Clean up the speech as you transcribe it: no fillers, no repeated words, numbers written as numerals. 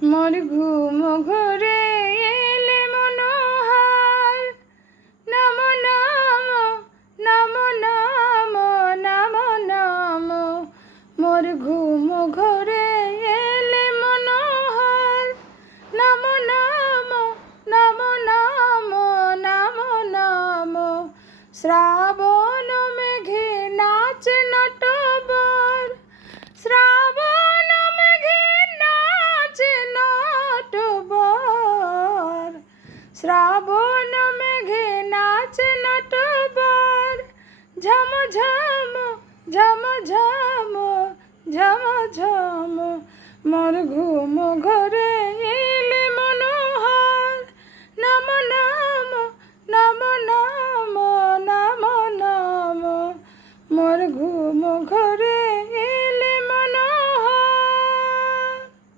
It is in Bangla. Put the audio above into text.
মোর ঘুম ঘরে এলে মনোহার, নম নম নম নম নম নম। মোর ঘুম ঘরে এলে মনোহার, নম নম নম নম নম নম। শ্রাবণ মেঘে নাচে নটবর, শ্রাবণ মেঘে নাচে নটবর, শ্রাবণ মেঘে নাচে নটবর। ঝম ঝম ঝম ঝম ঝম ঝম। মোর ঘুম ঘরে